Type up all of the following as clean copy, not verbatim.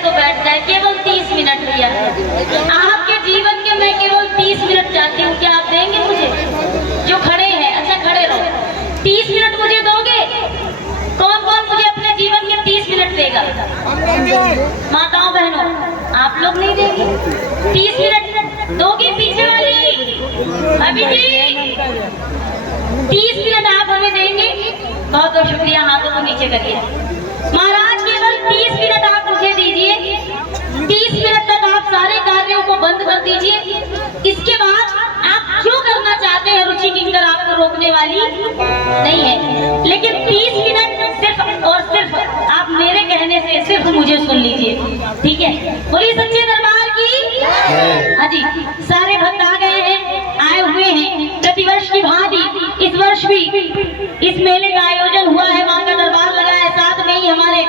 तो बैठ जाए, केवल 30 मिनट भैया। आपके जीवन के मैं केवल 30 मिनट चाहती हूँ, क्या आप देंगे मुझे? जो खड़े हैं, अच्छा खड़े रहो, 30 मिनट मुझे दोगे? कौन कौन मुझे अपने जीवन के 30 मिनट देगा? माताओं बहनों, आप लोग नहीं देंगे? 30 मिनट दोगे? पीछे वाली अभी जी 30 मिनट आप हमें देंगे? बहुत बहुत शुक्रिया, हाथों को नीचे करिए। महाराज केवल 30 मिनट आप मुझे दीजिए, 30 मिनट तक आप सारे कार्यों को बंद कर दीजिए। इसके बाद आप जो करना चाहते हैं, रुचि किंकर आपको रोकने वाली नहीं है, लेकिन 30 मिनट सिर्फ और सिर्फ आप मेरे कहने से सिर्फ मुझे सुन लीजिए, ठीक है? बोलिए सच्चे दरबार की। हाँ जी, सारे भक्त आ गए हैं, आए हुए हैं। प्रतिवर्ष की भांति इस वर्ष भी इस मेले का आयोजन हुआ है, मां का दरबार लगा है। साथ में ही हमारे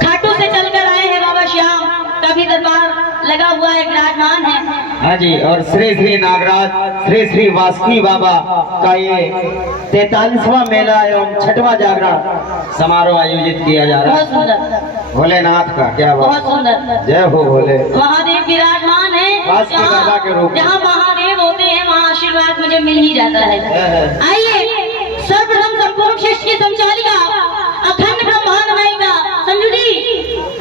खाटू से चलकर आए हैं बाबा श्याम का भी दरबार लगा हुआ है, विराजमान है। हाँ जी, और श्री श्री नागराज श्री श्री वासुकी बाबा का ये 43वां मेला एवं 6वां जागरण समारोह आयोजित किया जा रहा है। बहुत सुंदर भोलेनाथ का, क्या बात, बहुत सुंदर। जय हो भोले। महादेव विराजमान है, जहाँ महादेव होते हैं वहाँ आशीर्वाद मुझे मिल ही जाता है। आइए, सर्वप्रथम संपूर्ण शिष्ट की संचालिका अखंड ब्रह्मांड नायिका संजू जी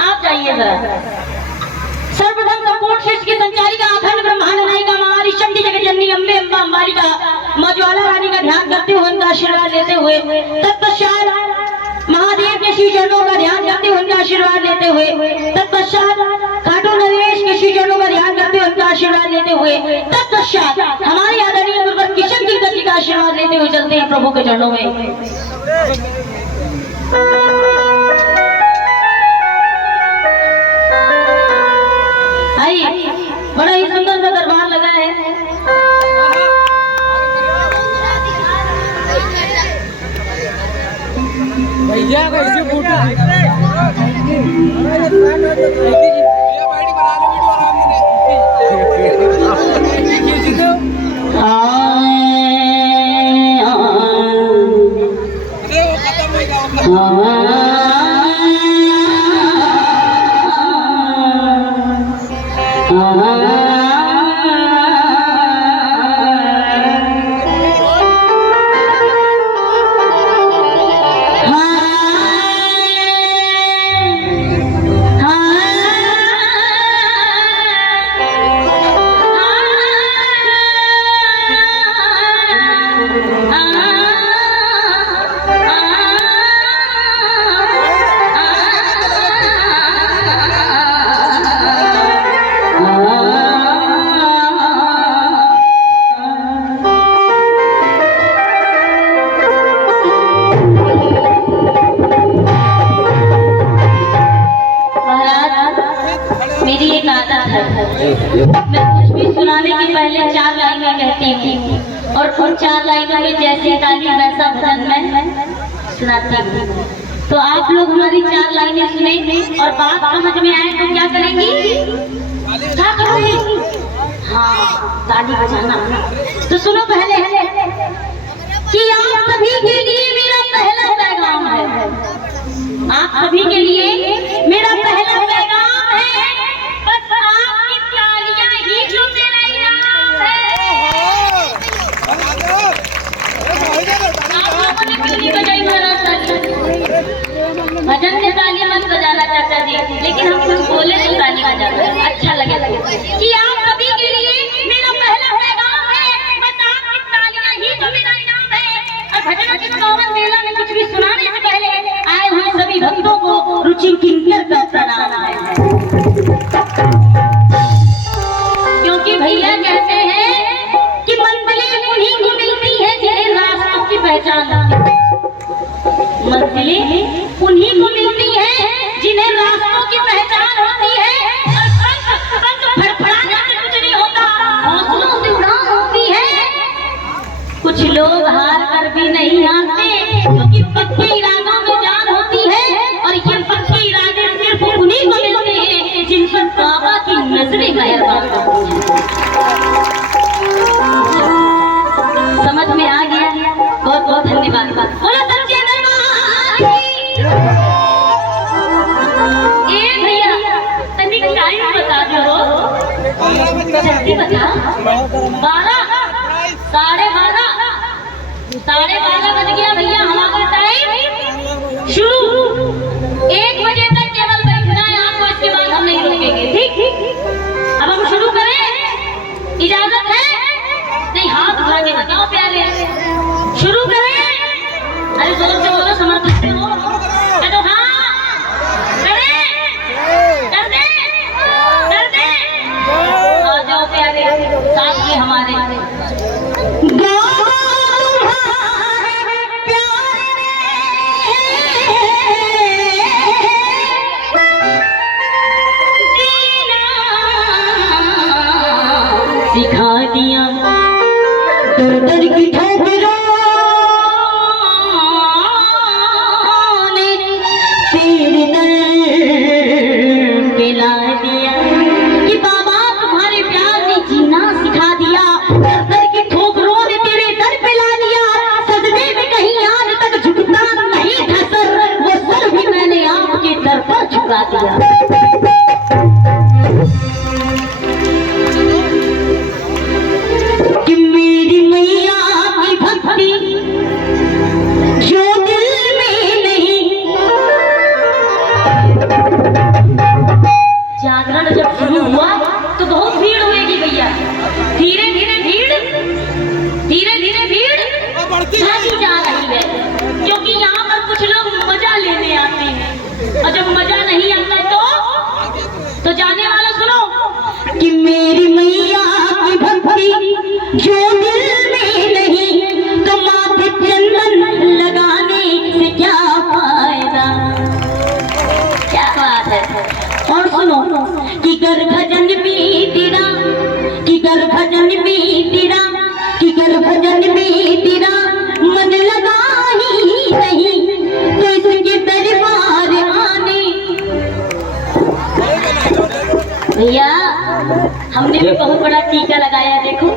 आप जाइए जरा। सर्वप्रथम संपूर्ण शिष्ट की संचालिका अखंड ब्रह्मांड नायिका महारी शक्ति जगतजननी अम्बे अम्बा अंबालिका मां ज्वाला रानी का ध्यान करते हुए, उनका आशीर्वाद लेते हुए, तत्पश्चात महादेव के श्री चरणों का ध्यान करते हुए उनका आशीर्वाद लेते हुए, तत्पश्चात खाटू नरेश के श्री चरणों का ध्यान करते हुए उनका आशीर्वाद लेते हुए, तत्पश्चात हमारे आदरणीय गुरुवर किशन किंकर जी का आशीर्वाद लेते हुए चलते हैं प्रभु के चरणों में। आइए, बड़ा ही सुंदर सा दरबार लगा है। भैया कैसे फोटो मैं कुछ भी सुनाने के पहले 4 लाइनें कहती हूँ, और उन 4 लाइनों में जैसी ताली वैसा भजन मैं सुनाती हूँ। तो आप लोग हमारी 4 लाइनें सुने और बात समझ में आए तो क्या करेंगी? क्या करोगी? हाँ, ताली बजाना। तो सुनो पहले कि आप सभी के लिए मेरा पहला पैगाम है, आप सभी के लिए मेरा पहला पैगाम है, बस आपकी तालियां ही जो मेरा इनाम है। आप लोगों ने क्यों नहीं बजाई महाराज ताली? भजन से तालियां मत बजाना चाचा जी, लेकिन हम कुछ बोले तो ताली बजाना अच्छा लगे कि आप सभी के लिए मेरा पहला पैगाम है, बस आपकी तालियां ही जो मेरा इनाम है। और भजन के पावन मेला में कुछ भी सुनाने से पहले आए हुए सभी भक्तों को रुचि किंकर का प्रणाम है, क्योंकि भैया कहते हैं कि मंजिलें उन्हीं को मिलती है जिन्हें रास्तों की पहचान होती है। मंजिलें उन्हीं को मिलती है जिन्हें रास्तों की पहचान होती है। और पंख फड़फड़ाने से कुछ नहीं होता, हौसलों से उड़ान होती है। कुछ लोग हार कर भी नहीं आते, क्योंकि पक्के इरादों में जान होती है, और ये पक्के इरादे सिर्फ उन्हीं को मिलते हैं जिन पर बाबा की नजरें मेहरबान होती हैं। समझ में आ गया? बहुत बहुत धन्यवाद। बोलो सच्चे दरबार की। भैया 12 12:30 बज गया भैया। हमारा टाइम शुरू 1 बजे तक केवल बैठना है आपको, इसके बाद हम नहीं रुकेंगे। ठीक, अब हम शुरू करें, इजाजत है? नहीं, हाथ उठा के बताओ प्यारे, शुरू करें? अरे जोर से बोलो, समर्पित हो। तो हाँ, करें, कर दे, आ जाओ प्यारे साथ में हमारे। सिखा दिया दर की ठोकरों ने तेरे दर पे ला दिया कि बाबा तुम्हारे प्यार ने जीना सिखा दिया। दर की ठोकरों ने तेरे दर पे ला दिया। सजदे में कहीं आज तक झुकता नहीं था सर, वो सर भी मैंने आपके दर पर झुका दिया। जागरण जब शुरू हुआ तो बहुत भीड़ होगी भैया। धीरे धीरे भीड़ बढ़ती जा रही है, क्योंकि यहाँ पर कुछ लोग मजा लेने आते हैं, और जब मजा नहीं आता तो जाने वाला सुनो कि मेरी मैया की भक्ति जो दिल में नहीं, तो माथे चंदन लगाने से क्या फायदा। क्या बात है। और सुनो कि कर भजन भी तेरा, कि कर भजन भी तेरा, कि कर भजन भी तेरा मन लगा ही नहीं, तो इसके दरबार आने। भैया हमने भी बहुत बड़ा टीका लगाया देखो,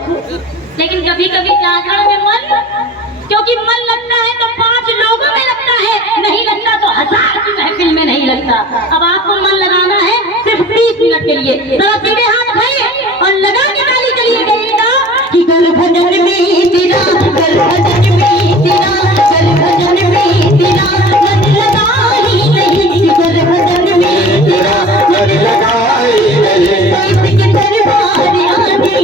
लेकिन कभी कभी जागरण में मन, क्योंकि मन लगता है तो 5 लोगों में लगता है, नहीं लगता तो 1000 की महफिल में नहीं लगता। अब आपको मन लगाना है सिर्फ 30 मिनट के लिए। जरा सीधे हाथ उठाइए और लगा के ताली चलिए गईगा कि कर भजन में तेरा, कर भजन में तेरा, कर भजन में तेरा मन लगा ही नहीं, कि कर भजन में तेरा मन लगा ही नहीं, तो इसके दरबार आने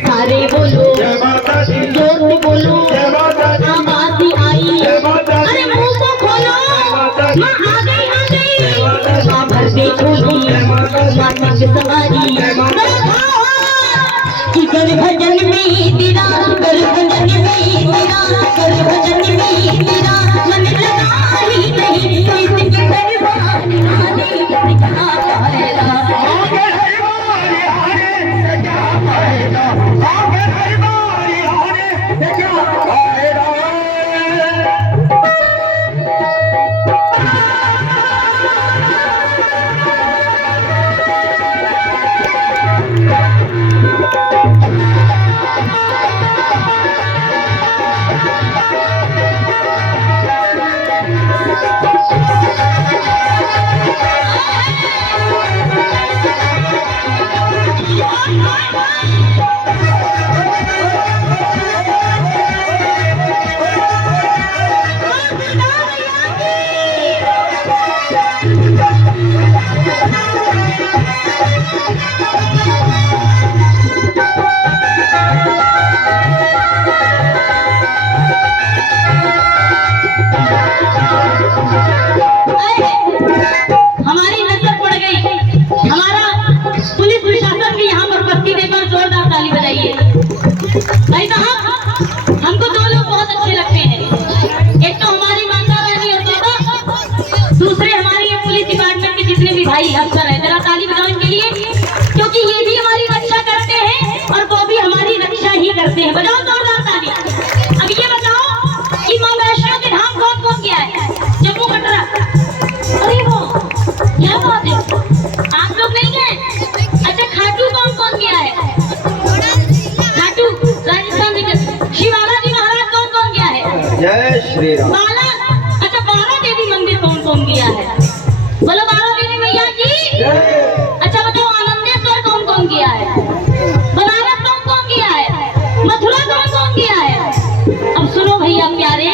सारे बोलो, जोर से बोलो, आवाज भी आई। अरे मुंह को खोलो, माँ आ गई, माँ भर के खोली, माँ की सवारी कि कर भजन में तेरा, कर भजन में तेरा, कर भजन में तेरा मन लगा ही नहीं, तो इसके दरबार आने क्या फायदा। हमारी नजर पड़ गई, हमारा पुलिस प्रशासन भी यहाँ पर उपस्थित है, पर जोरदार ताली बजाइए। भाई साहब हमको 2 लोग बहुत अच्छे लगते हैं, एक तो हमारी माता रानी और बाबा, दूसरे हमारी ये पुलिस डिपार्टमेंट के जितने भी भाई अफसर हैं। जरा ताली बजाओ इनके लिए, क्योंकि ये भी हमारी रक्षा करते हैं और वो भी हमारी रक्षा ही करते हैं। बजाओ जोरदार ताली। अब ये बताओ कि माँ वैष्णो के धाम कौन कौन गया है? जम्मू कटरा। अरे वो क्या बात है, आप लोग नहीं गए? अच्छा, खाटू कौन कौन गया है? खाटू राजस्थान में। शिव बालाजी महाराज कौन कौन गया है? श्री राम। 12 अच्छा 12 देवी मंदिर कौन कौन गया है? बोलो 12 देवी मैया की। अच्छा बताओ आनंदेश्वर कौन कौन गया है? बनारस कौन कौन गया है? मथुरा कौन कौन गया है? अब सुनो भैया प्यारे,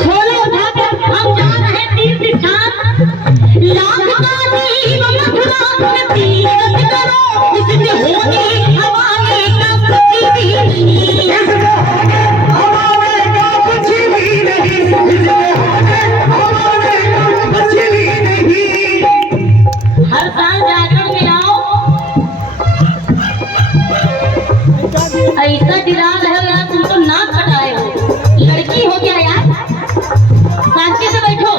छोड़ो उठाकर हम जा रहे हैं तीर्थ स्थान। हर साल जागरण में आओ, ऐसा डिराल है यार, तुम तो नाक कटाए हो, लड़की हो क्या यार? शांति से बैठो।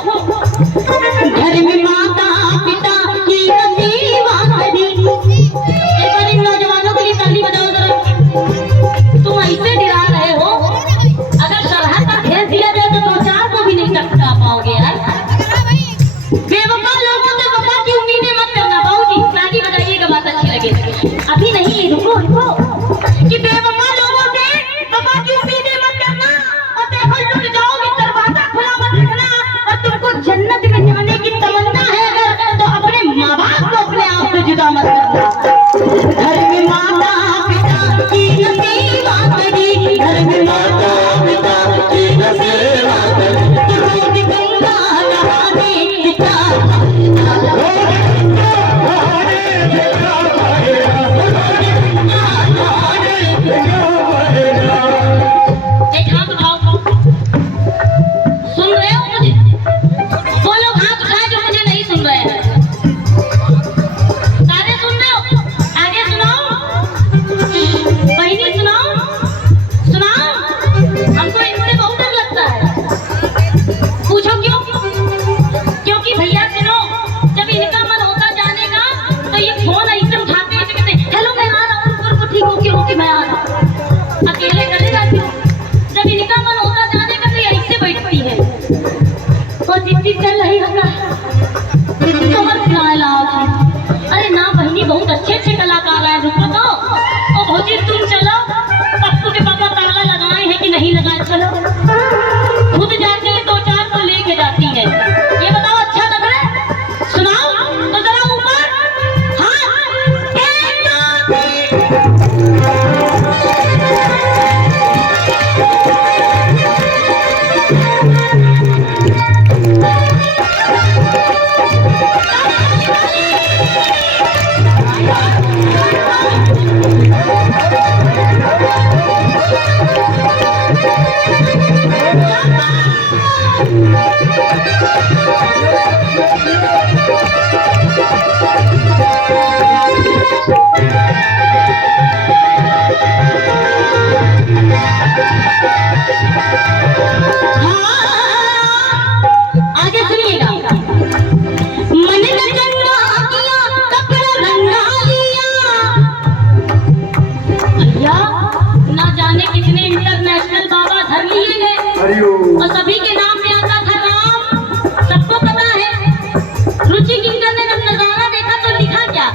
घर में माता पिता की सेवा करी। एक बार इन नौजवानों के लिए ताली बजाओ जरा। तुम ऐसे डिरा रहे हो, अगर सरहद का भेज दिया जाए तो 2-4 को भी नहीं टकरा पाओगे यार। बेवफा लोगों से वफा की उम्मीदें मत करना। बाबूजी ताली बजाइएगा, बात अच्छी लगे। अभी नहीं, रुको रुको। कि बेवफा लोगों से वफा की उम्मीदें मत करना, और देखो लुट जाओगे, दरवाजा खुला मत रखना। और तुमको जन्नत में जाने की तमन्ना है अगर, तो अपने माँ बाप को अपने आप से जुदा मत करना। घर में माता पिता की सेवा करी, घर में माता पिता की सेवा करी। रोज गंगा नहाने पिता एक हाथ उठाओ। सुन रहे हो मुझे? वो लोग हाथ उठाए जो मुझे नहीं सुन रहे हैं। सारे सुन रहे हो? आगे सुनाओ, बहनी सुनाओ, सुनाओ। हमको इनसे बहुत डर लगता है। पूछो क्यों? क्योंकि भैया सुनो, जब इनका मन होता जाने का तो ये फोन ऐसे उठाते हैं, कहते हेलो मैं आ रहा हूँ, रुको ठीक हो क्यों कि मैं आ रहा हूँ। अकेले चले जाती हूँ। जब इनका मन होता जाने का तो ये ऐसे बैठती है। वो चिट्ठी चल रही होगा, कमर खिलाए लाओ। अरे ना बहनी, बहुत अच्छे अच्छे कलाकार आए, रुको तो। ओ भौजी तुम चलो, पप्पू के पापा ताला लगाए हैं कि नहीं लगाए? चलो। खुद जाती है, 2-4 को लेके जाती है। ये बताओ अच्छा लग रहा है? सुनाओ तो जरा ऊपर। हाँ आगे सुनिएगा। मन में चंगा किया, कपड़ा रंगा लिया। भैया ना जाने कितने इंटरनेशनल बाबा धर लिए गए, और सभी के नाम में आता था राम। सबको पता है। रुचि किंकर ने जब नजारा देखा तो लिखा क्या?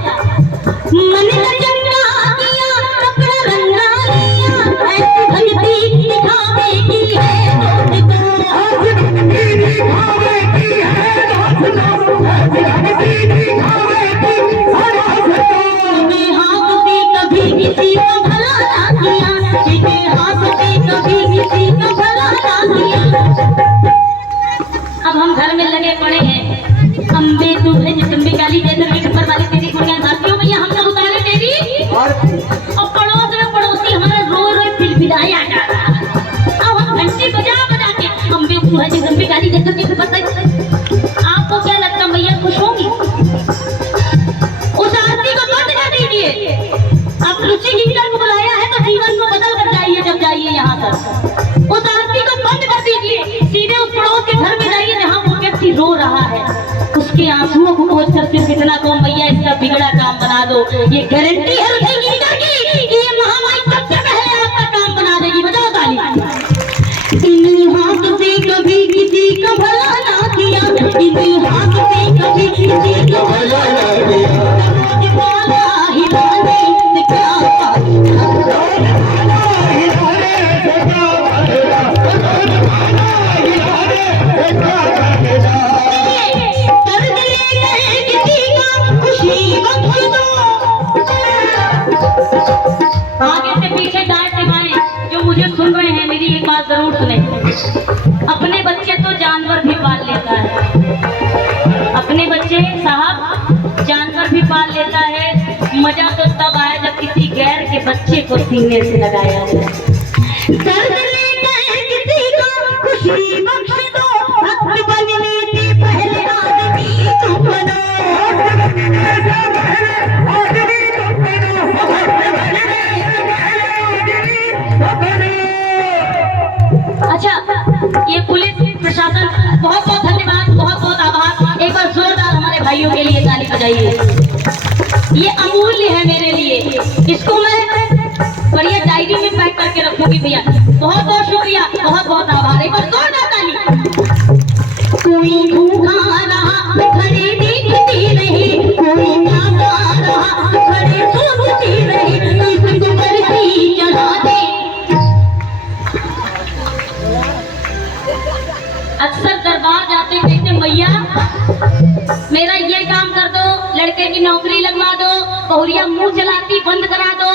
मन में चंगा किया, कपड़ा रंगा लिया। ऐसी भक्ति दिखावे की है कभी किसी को भला ना किया, हाथ से कभी किसी को भला ना किया। अब हम घर में लगे पड़े हैं। अम्बे तुझे जितने काली जैसे की खबर वाली तेरी गुड़िया भारतीयों भैया हम सब उतारे तेरी। और पड़ोस में पड़ोसी हमारा रोज रोज फिलफिलाया जा रहा है। अब हम घंटी बजा बजा के अम्बे तुझे जितने काली जैसे की खबर। आपको क्या लगता भैया खुश होंगी? उस आरती को बंद कर दीजिए। अब रुचि किंकर को बुलाया है तो जीवन को बदल कर जाइए। जब जाइए यहाँ पर उस आरती को बंद कर दीजिए। सीधे उस पड़ोस के घर में जाइए जहाँ वो व्यक्ति रो रहा है। उसके आंसुओं को पोंछ कर सिर्फ इतना कहो भैया इसका बिगड़ा काम बना दो। ये गारंटी है रुचि किंकर की कि ये महामारी सबसे पहले आपका काम बना देगी। बजाओ ताली। इन हाथ से कभी किसी का भला ना किया, इन हाथ से कभी किसी का भला ना किया। अपने बच्चे तो जानवर भी पाल लेता है, अपने बच्चे साहब जानवर भी पाल लेता है। मजा तो तब आया जब किसी गैर के बच्चे को सीने से लगाया जाए। दर्द लेता है किसी को खुशी बख्श दो, भक्त बनने के पहले आदमी तुम बनो। अच्छा, ये पुलिस प्रशासन बहुत बहुत धन्यवाद, बहुत बहुत आभार। एक बार जोरदार हमारे भाइयों के लिए ताली बजाइए। ये अमूल्य है मेरे लिए, इसको मैं बढ़िया डायरी में पैक करके रखूंगी भैया। बहुत बहुत शुक्रिया, बहुत बहुत आभार। एक बार जोरदार ताली। कोई भूखा रहा खड़े देखती रही, कोई प्यासा रहा खड़े सोचती रही, इसको बरसी चढ़ा दे। अक्सर दरबार जाते कहते मैया मेरा ये काम कर दो, लड़के की नौकरी लगवा दो, बहुरिया मुंह चलाती बंद करा दो।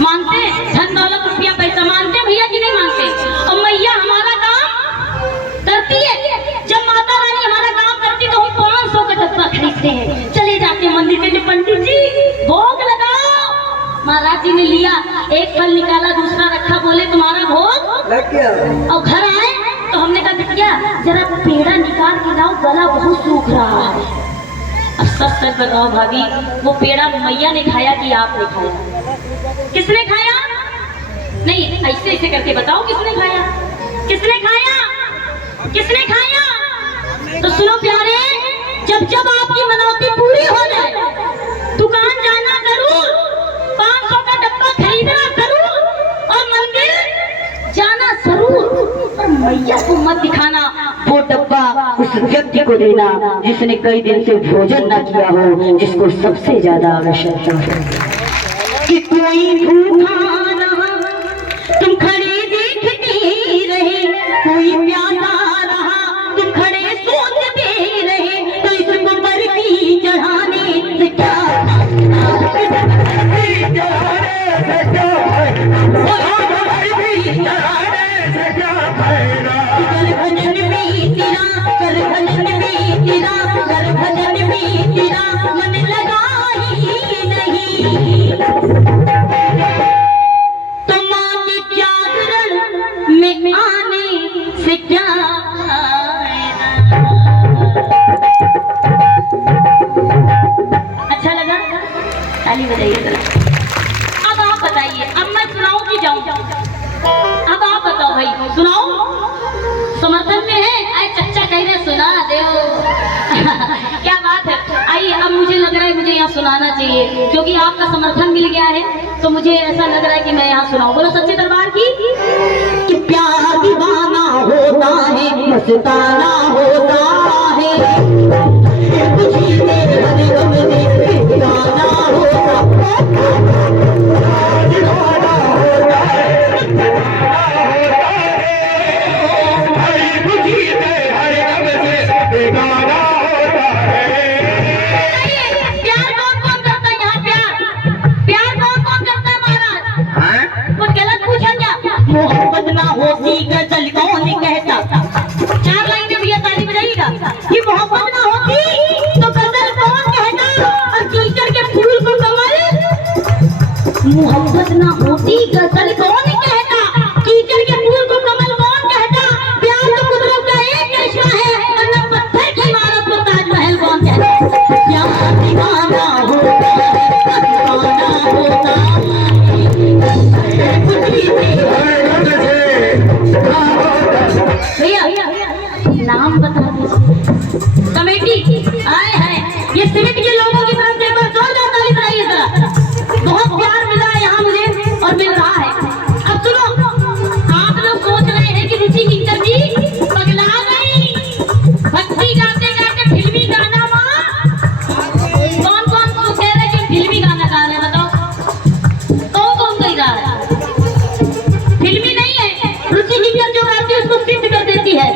मानते धन दौलत रुपया पैसा मानते भैया कि नहीं मानते? और मैया हमारा काम करती है। जब माता रानी हमारा काम करती तो हम 500 का डब्बा खरीदते हैं, चले जाते मंदिर के पंडित जी भोग लगाओ। महाराज जी ने लिया, एक फल निकाला, दूसरा रखा, बोले तुम्हारा भोग लग गया। और घर आए तो हमने कहा बिटिया जरा पेड़ा निकाल के लाओ, गला बहुत सूख रहा है। अब सच सच बताओ भाभी, वो पेड़ा मैया ने खाया कि आपने खाया? किसने खाया? नहीं, ऐसे ऐसे करके बताओ किसने खाया? किसने खाया? किसने खाया? तो सुनो प्यारे, जब जब आपकी मनौती पूरी हो जाए दुकान जाना जरूर, 500 का डब्बा खरीदना जरूर, और मंदिर जाना जरूर। और मैया को मत दिखाना वो डब्बा उस व्यक्ति को देना जिसने कई दिन से भोजन न किया हो, जिसको सबसे ज्यादा आवश्यकता हो। कि कोई भूखा रहा तुम खड़े देखते रहे, कोई प्यासा रहा तुम खड़े सोचते रहे, तो इसको बरसी चढ़ाने से क्या मन लगा ही नहीं। तो माँ के जागरण में आने से क्या अच्छा लगा? ताली बजाइए। अब आप बताइए, अब मैं सुनाऊं कि जाऊं? अब आप बताओ भाई, सुनाओ? समर्थन में है? आए चच्चा कह रहे सुना दे। क्या बात है। आइए, अब मुझे लग रहा है मुझे यहाँ सुनाना चाहिए, क्योंकि आपका समर्थन मिल गया है तो मुझे ऐसा लग रहा है कि मैं यहाँ सुनाऊं। बोलो सच्चे दरबार की। कि प्यार दीवाना होता है, मस्ताना होता है, खुशी में हर गम में दीवाना होता मोहब्बत ना होती गजल कौन कहता? 4 लाइनें भैया, ताली बजाइएगा। कि मोहब्बत ना होती तो गजल कौन कहता? और कीचड़ के फूल को कमल। मोहब्बत ना होती गजल कौन कहता? कीचड़ के फूल को कमल कौन कहता? प्यार तो कुदरत का एक करिश्मा है, वरना पत्थर की इमारत को ताजमहल कौन कहता? प्यार दीवाना होता है, दीवाना होता है, भैया नाम बता दीजिए। कमेटी आए हैं, ये सिविट के लोगों की तरफ से एक बार जोरदार ताली बजाइए जरा। बहुत प्यार मिला है यहाँ मुझे और मिल रहा है। अब सुनो, आप लोग सोच रहे हैं कि रुचि किंकर जी पगला गई, भक्ति गाते गाते फिल्मी गाना माँ। कौन कौन तो कह रहे कि फिल्मी गाना गा रहे हैं? बताओ कौन कौन कह रहा है? फिल्मी नहीं है, रुचि किंकर जो गाती है उसको सिद्ध कर देती है।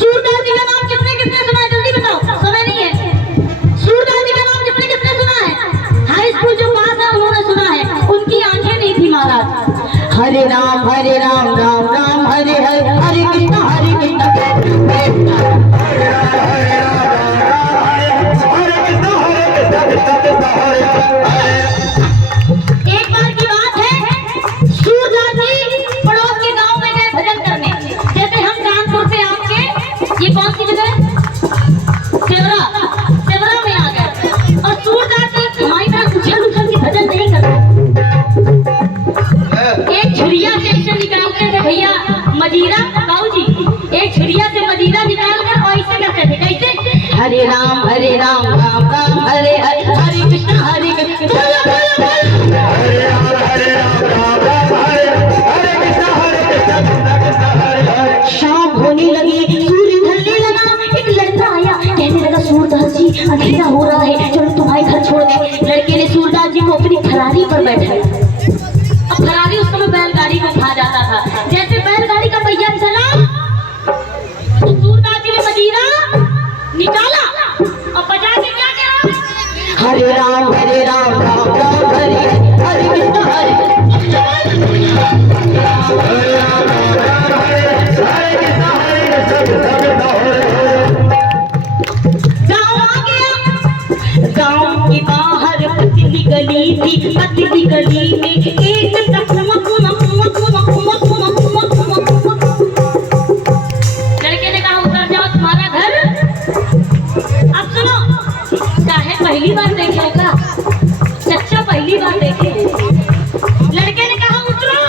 सूरदास जी का नाम किसने किसने सुना है? जल्दी बताओ, समय नहीं है। सूरदास जी का नाम किसने किसने सुना है? हाई स्कूल जो पास है उन्होंने सुना है। उनकी आंखें नहीं थी महाराज। हरे राम राम राम हरे हरे। ये कौन सी जगह है? सेवरा, सेवरा में आ गए। और सूरदास जी हमारी तरह उछल उछल के भजन नहीं करते, एक छुरिया से इसे निकालते थे भैया मजीरा बाबू जी, एक छुरिया से मजीरा निकाल कर और ऐसे करते थे। कैसे? हरे राम राम राम हरे हरे, हरे कृष्ण हरे शाम होने लगी, सूर्य ढलने लगा। एक लड़का आया, कहने लगा सूरदास जी अंधेरा हो रहा है, चलो तुम्हारे घर छोड़ दे। लड़के ने सूरदास जी को अपनी फरारी पर बैठाया। अब फरारी उस समय बैलगाड़ी को खा जाता था। जैसे बैलगाड़ी का पहिया चला तो सूरदास जी ने मजीरा निकाला और बजा के क्या कहा? हरे राम राम राम हरे हरे कृष्ण हरे गाँव के बाहर पतली गली थी, पतली गली में एक लड़के ने कहा उतर जाओ तुम्हारा घर। अब सुनो, चाहे पहली बार देखे होगा चच्चा, पहली बार देखे। लड़के ने कहा उतरो।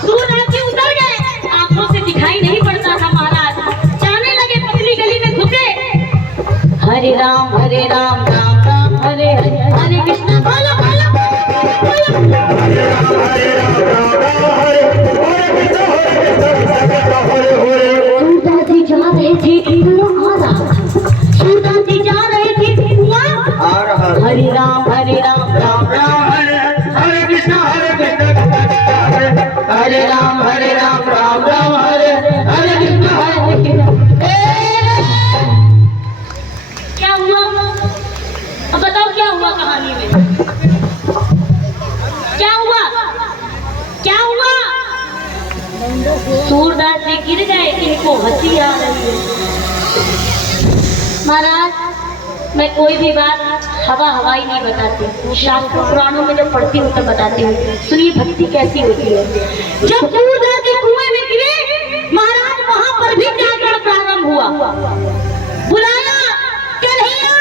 सूरदास जी उतर गए, आंखों से दिखाई नहीं पड़ता था महाराज। जाने लगे, पतली गली में घुसे। हरे राम राम राम हरे हरे, हरे कृष्ण बोलो बोलो सूरदास जी जा रहे थे, धुआं आ रहा था। सूरदास जी जा रहे थे, धुआं आ रहा। हरे राम राम राम हरे कृष्ण हरे राम राम राम हरे हरे कृष्ण हरे। क्या हुआ? अब बताओ क्या हुआ कहानी में? क्या हुआ? क्या हुआ? सूरदास जी गिर गए, इनको हंसी आ रही है। महाराज मैं कोई भी बात हवा हवाई नहीं बताती, शास्त्रों पुराणों में जब पढ़ती हूँ तब बताती हूँ। सुनिए भक्ति कैसी होती है। जब सूरदास जी कुएं में गिरे महाराज, वहां पर भी जागरण प्रारंभ हुआ। बुलाया कन्हैया,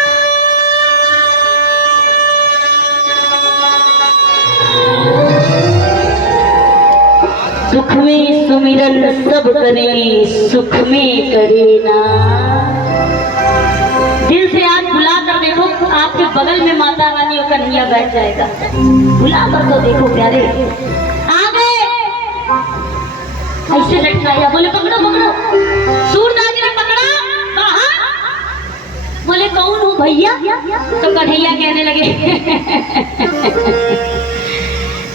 सुख में सुमिरन सब करे, सुख में करे ना। दिल से आज बुला कर देखो, आपके बगल में माता रानी और कन्हैया बैठ जाएगा। बुला कर तो देखो प्यारे, आ गए। ऐसे लटकाया, बोले पकड़ो पकड़ो। सूरदास जी ने पकड़ा, बाहर। बोले कौन हूँ भैया? तो कन्हैया कहने लगे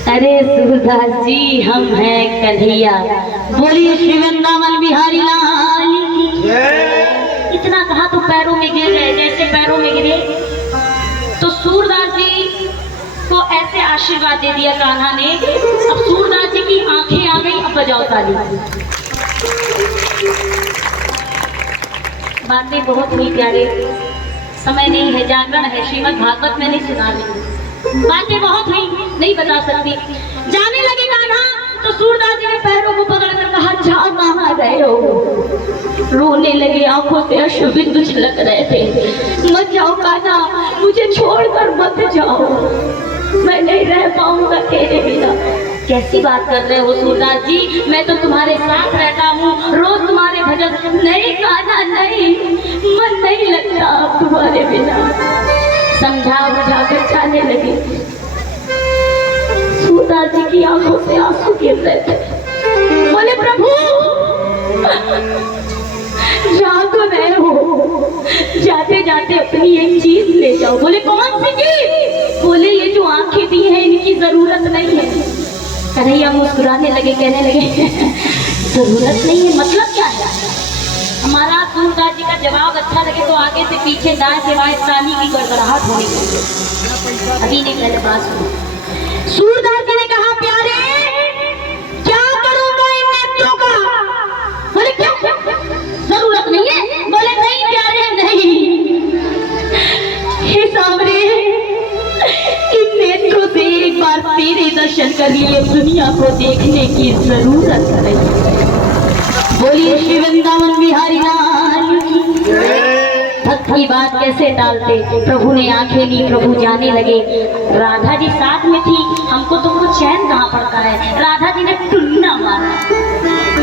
अरे सूरदास जी हम हैं कन्हैया, बोलिए श्री वृंदावन बिहारी लाल की। इतना कहा तो पैरों में गिर गए। जैसे पैरों में गिरे तो सूरदास जी को ऐसे आशीर्वाद दे दिया कान्हा ने। अब सूरदास जी की आंखें आ गई। अब बजाओ ताली। बातें बहुत हुई प्यारे, समय नहीं है, जागरण है, श्रीमद् भागवत में नहीं सुना रही। बातें बहुत हुई, नहीं बता सकती। जाने लगे कान्हा तो सूरदास जी ने पैरों को पकड़कर कहा जा कहाँ गए हो? रोने लगे, आंखों से अश्रु बिंदु छलक रहे थे। मत जाओ कान्हा, मुझे छोड़कर मत जाओ, मैं नहीं रह पाऊंगा तेरे बिना। कैसी बात कर रहे हो सूरदास जी, मैं तो तुम्हारे साथ रहता हूँ, रोज तुम्हारे भजन। नहीं कान्हा नहीं, मन नहीं लगता तुम्हारे बिना। समझा बुझा कर जाने लगे। सूरदास जी की आंखों से आंसू गिर रहे थे। बोले प्रभु जा तो रहे हो, जाते जाते अपनी एक चीज ले जाओ। बोले कौन सी चीज? बोले ये जो आंखें दी है इनकी जरूरत नहीं है। कन्हैया मुस्कुराने लगे, कहने लगे जरूरत नहीं है मतलब क्या है? हमारा सूरदास जी का जवाब अच्छा लगे तो आगे से पीछे दाएं से बाएं ताली की गड़गड़ाहट होनी चाहिए। अभी नहीं, पहले बात सुनो। सूरदास जी ने कहा प्यारे क्या करूंगा इन नेत्रों का? बोले क्यों, जरूरत नहीं है? बोले नहीं प्यारे नहीं, हे सामने इन नेत्रों से एक बार तेरे दर्शन कर लिए, दुनिया को देखने की जरूरत नहीं। बोलिए श्री वृंदावन बिहारी लाल की। भक्त की बात कैसे टालते। प्रभु ने आंखें ली, प्रभु जाने लगे। राधा जी साथ में थी, हमको तो वो चैन कहाँ पड़ता है। राधा जी ने टुन्ना मारा।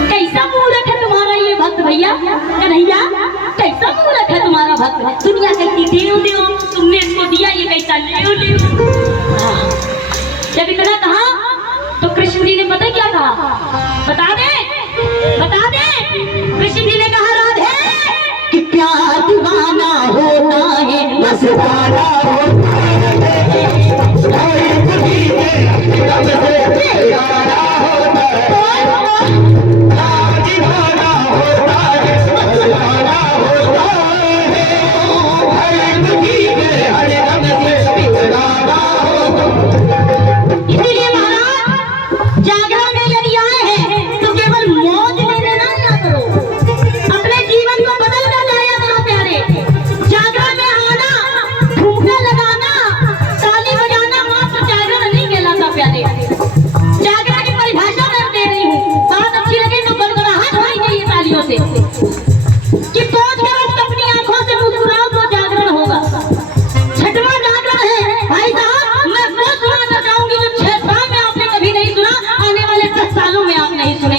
कैसा मूर्ख है तुम्हारा ये भक्त भैया, कन्हैया कैसा मूर्ख है तुम्हारा भक्त। दुनिया कहती देव देव, तुमने इसको दिया, ये कैसा लेओ लेओ। जब इतना कहा तो कृष्ण जी ने पता क्या कहा, बता दे बता दे। कृष्ण जी ने कहा राधे कि प्यार दीवाना होता है, बस दीवाना होता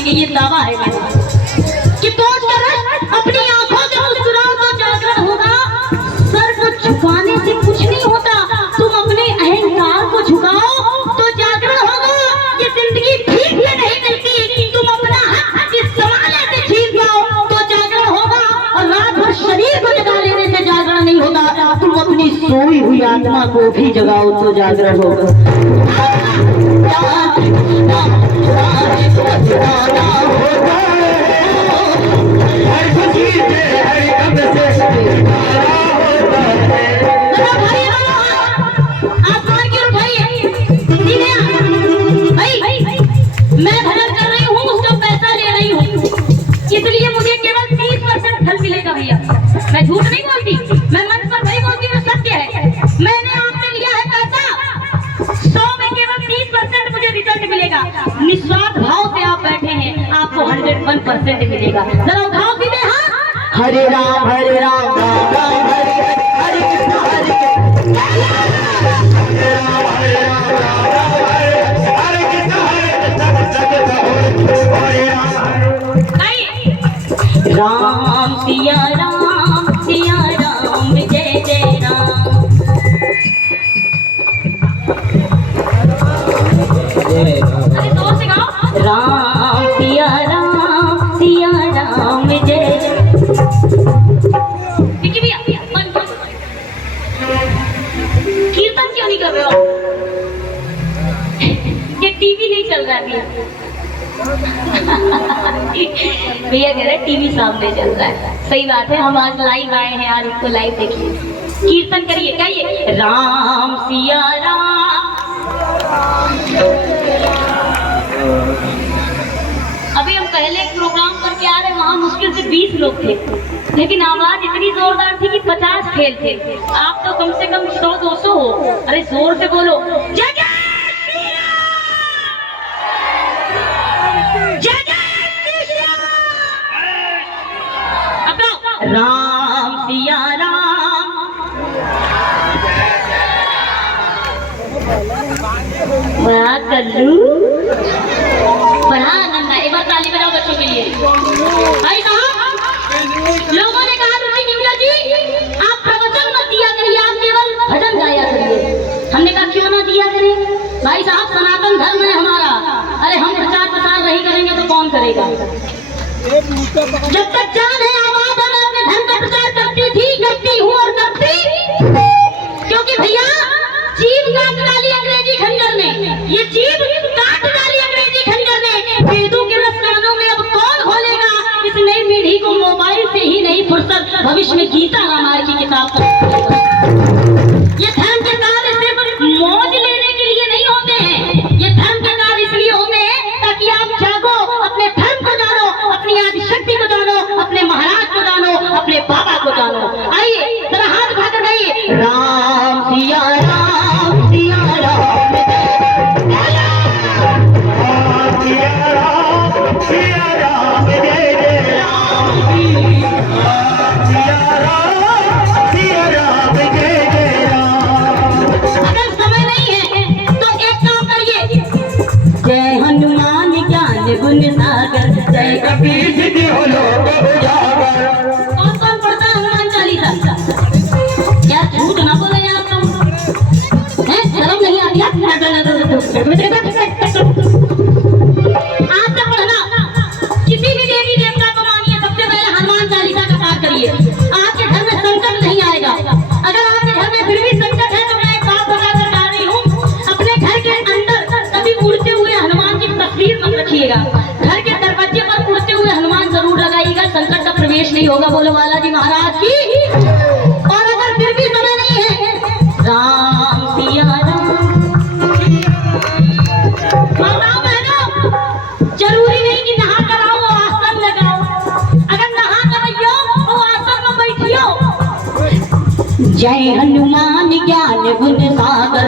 ये दावा है कि सोच कर अपनी आंखों से मुस्कुराओ तो जागरण होगा। सर को झुकाने से कुछ नहीं होता, तुम अपने अहंकार को झुकाओ तो जागरण होगा। ये जिंदगी ठीक से नहीं मिलती, तुम अपना हक इस समाने से छीन पाओ तो जागरण होगा। और रात भर शरीर को जगा लेने से जागरण नहीं होगा, तुम अपनी सोई हुई आत्मा को भी जगाओ तो जागरण होगा। मैं भजन कर रही हूँ, उसका पैसा ले रही हूँ, इसलिए मुझे केवल 30% फल मिलेगा भैया। मैं झूठ नहीं बोलती, मैं मन पर वही बोलती हूँ, सत्य है। मैंने आपसे लिया है पैसा, 100 में केवल 30% मुझे रिजल्ट मिलेगा। निस्वार्थ भाव से आप बैठे हैं, आपको 101% मिलेगा। जरा उठाओ सीधे हाथ। हरे राम हरे राम राम राम हरे हरे, हरे कृष्ण हरे कृष्ण, राम सिया राम जय जय राम। अरे जोर से गाओ। राम सिया राम जय जय। विकी भैया कीर्तन क्यों नहीं कर रहे हो? ये टीवी नहीं चल रहा है भैया कह रहे टीवी सामने चल रहा है। सही बात है, हम आज लाइव आए हैं, आज इसको लाइव देखिए। कीर्तन करिए, कहिए राम सिया राम। अभी हम पहले एक प्रोग्राम करके आ रहे, वहाँ मुश्किल से 20 लोग थे, लेकिन आवाज इतनी जोरदार थी कि 50 फेल थे। आप तो कम से कम 100-200 हो। अरे जोर से बोलो, जय जय राम सिया राम। बड़ा कल्लू, बड़ा आनंद है। एक बार ताली बजाओ बच्चों के लिए। भाई साहब, लोगों ने कहा रुचि जी आप प्रवचन मत दिया करिए, आप केवल भजन गाया करिए। हमने कहा क्यों ना दिया करें भाई साहब, सनातन धर्म है हमारा। अरे हम प्रचार प्रसार नहीं करेंगे तो कौन करेगा? जब तक जान है आवाज है, मैं अपने धर्म का प्रचार करती हूँ और करती, क्योंकि भैया जीव काट डाली अंग्रेजी खंडर में, ये जीव काट डाली अंग्रेजी खंडर में। वेदों के रस कानों में अब कौन खोलेगा? इस नई पीढ़ी को मोबाइल से ही नहीं फुर्सत, भविष्य में गीता रामायण की किताब का। ये धर्म के कार्य सिर्फ मौज लेने के लिए नहीं होते हैं, ये धर्म के कार्य इसलिए होते हैं ताकि आप जागो, अपने धर्म को जानो, अपनी आदिशक्ति को जानो, अपने महाराज को जानो, अपने बाबा को जानो। आइए जरा हाथ उठाकर गाइए, राम सिया राम सिया राम सिया राम जय जय राम सिया राम। चलिए, आपके घर में संकट नहीं आएगा। अगर आपके घर में फिर भी संकट है तो मैं एक बात बताकर जा रही हूँ, अपने घर के अंदर कभी उड़ते हुए हनुमान की तस्वीर मत रखिएगा। घर के दरवाजे पर उड़ते हुए हनुमान जरूर लगाइएगा, संकट का प्रवेश नहीं होगा। बोलो बालाजी महाराज की। और अगर फिर भी समय नहीं है, राम सिया राम, माताओं बहनों, जरूरी नहीं कि नहा कर आओ आसन लगाओ। अगर नहा कर आइयो तो आसन में बैठियो। जय हनुमान ज्ञान गुण सागर,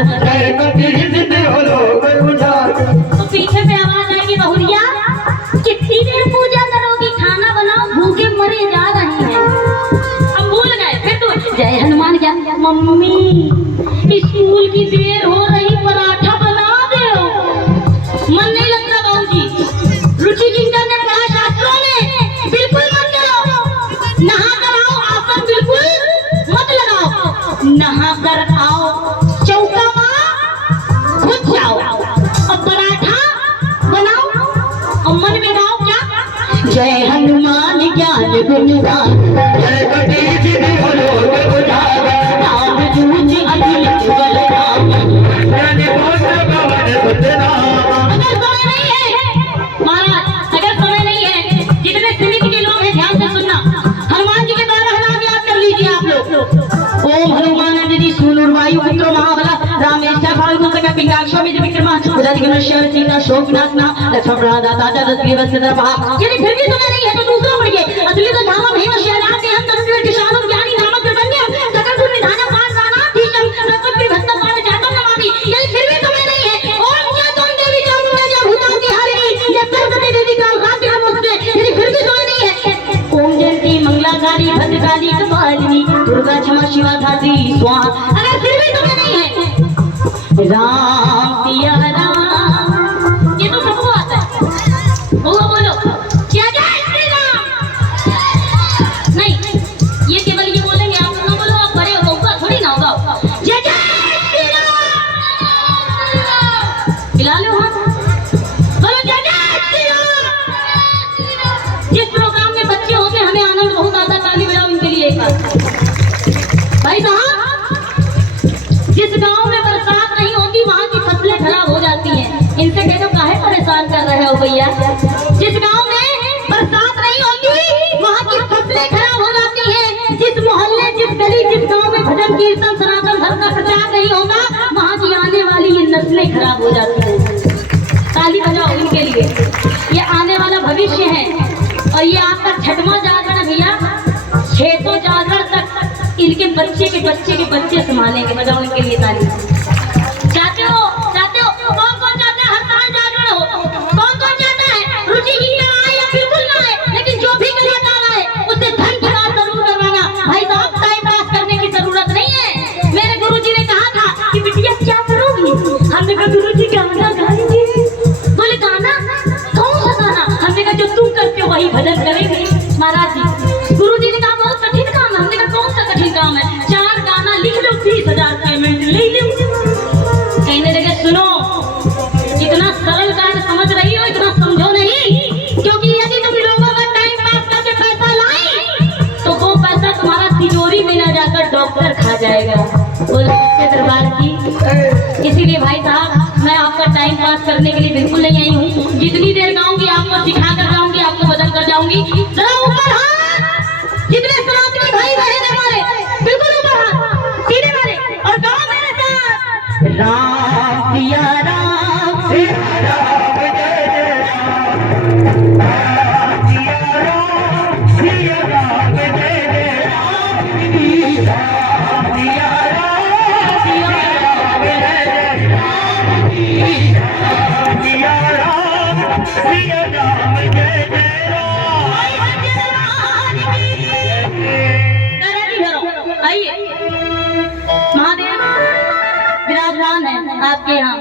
तो पीछे से आवाज आएगी, बहुरिया कितनी देर पूजा करोगी, खाना बनाओ, भूखे मरे जा रहे हैं। अब भूल गए फिर तो जय हनुमान ज्ञान। मम्मी स्कूल की देर हो रही, पराठा बना दो। मन नहीं लगता बाबूजी, रुचि जिनका ने पढ़ा शास्त्रों में, बिल्कुल मत करो। नहा कर आओ, आसन बिल्कुल मत लगाओ। नहा कर आओ, चौका माँ खुद जाओ, अब पराठा बनाओ और मन में गाओ क्या, जय हनुमान ज्ञान गुण सागर, राम दूत अतुलित बलधाम। अगर समय नहीं है महाराज, अगर समय नहीं है, जितने समिति के लोग हैं ध्यान से सुनना, हनुमान जी के 12 नाम याद कर लीजिए आप लोग। ओम हनुमान नंदिनी सूनुर्वायु पुत्रो महाबला रामेश्वर फाल्गुन पिंगाक्षो में विक्रमा उदयगुणेश्वर सीता शोकनाथना लक्ष्मण दाता दशग्रीवस्त्रभा। यदि फिर भी समय नहीं है तो दूसरा पढ़िए, असलित धाम भीम शैलाभ के अंत अंत किशानु ज्ञानी नामक प्रबंध सकल गुण निधान पार दाना धीशम रत्न विभक्त पार जातम नमामि। यदि फिर भी समय नहीं है, ओम जय तुम देवी चामुंडा जय भूतांति हारिणी जय सरस्वती देवी कालरात्रि नमोस्तुते। यदि फिर भी समय नहीं है, ओम जयंती मंगलाकारी भद्रकाली कपालिनी दुर्गा क्षमा शिवा धात्री स्वाहा। अगर फिर भी समय नहीं है, राम सिया राम, ये तो सबको आता है। बोलो बोलो जय जय श्री राम। नहीं, ये केवल ये बोलेंगे, आप ना बोलो, आप बड़े होगा थोड़ी ना होगा। जय जय श्री राम, मिला लो हाथ, बोलो जय जय श्री राम। जिस प्रोग्राम में बच्चे होते हमें आनंद बहुत आता, ताली बजाओ इनके लिए एक बार। भाई साहब, जिस गांव में बरसात नहीं होती वहाँ की फसलें खराब हो जाती हैं। इनसे कह दो काहे परेशान कर रहे हो भैया। जिस गांव में बरसात नहीं होती वहाँ की फसलें खराब हो जाती हैं। जिस मोहल्ले, जिस गली, जिस गांव में भजन कीर्तन सनातन धर्म का प्रचार नहीं होगा वहाँ की आने वाली ये नस्लें खराब हो जाती हैं। ताली बजाओ इनके लिए, ये आने वाला भविष्य है। और ये आपका 6वां जागरण भैया, 600 जागरण तक इनके बच्चे के बच्चे के बच्चे संभालेंगे। बजाओ इनके लिए ताली। चाहते हो कौन कौन चाहता है हर साल जागरण हो? कौन कौन चाहता है रुचि की ना आए या बिल्कुल ना आए, लेकिन जो भी करना चाह रहा है उससे धन की बात जरूर करवाना। भाई साहब, टाइम पास करने की जरूरत नहीं है। मेरे गुरुजी ने कहा था कि बिटिया क्या करोगी? हमने कहा गुरुजी गाना गाएंगे। बोले गाना? कौन सा गाना? हमने कहा जो तुम करते हो वही भजन करेंगे। महाराज जी, गुरुजी ने कहा बहुत कठिन काम है। हमने कहा कौन सा कठिन काम है? 4 गाना लिख लो, 30,000 पेमेंट ले लो। कहने लगे सुनो, इतना सरल कार्य समझ रही हो, इतना समझो नहीं, क्योंकि यदि तुम लोगों का टाइम पास करके पैसा लाई तो वो पैसा तुम्हारा तिजोरी में ना जाकर डॉक्टर खा जाएगा। बोलो सच्चे दरबार की। इसीलिए भाई साहब, मैं आपका टाइम पास करने के लिए बिल्कुल नहीं आई हूँ। जितनी देर गाऊंगी आपको सिखा कर जाऊंगी, आपको बदल कर जाऊंगी। जरा ऊपर हाथ, जितने सनातनी भाई बहन हमारे, बिल्कुल ऊपर हाथ, सीधे मारे और गाओ मेरे साथ, राम सिया राम, सिया राम जय जय राम, सिया राम, सिया राम जय जय राम, सिया राम, सिया राम जय जय राम, सिया राम, सिया राम जय जय राम। आइए, महादेव विराजमान है आपके यहाँ।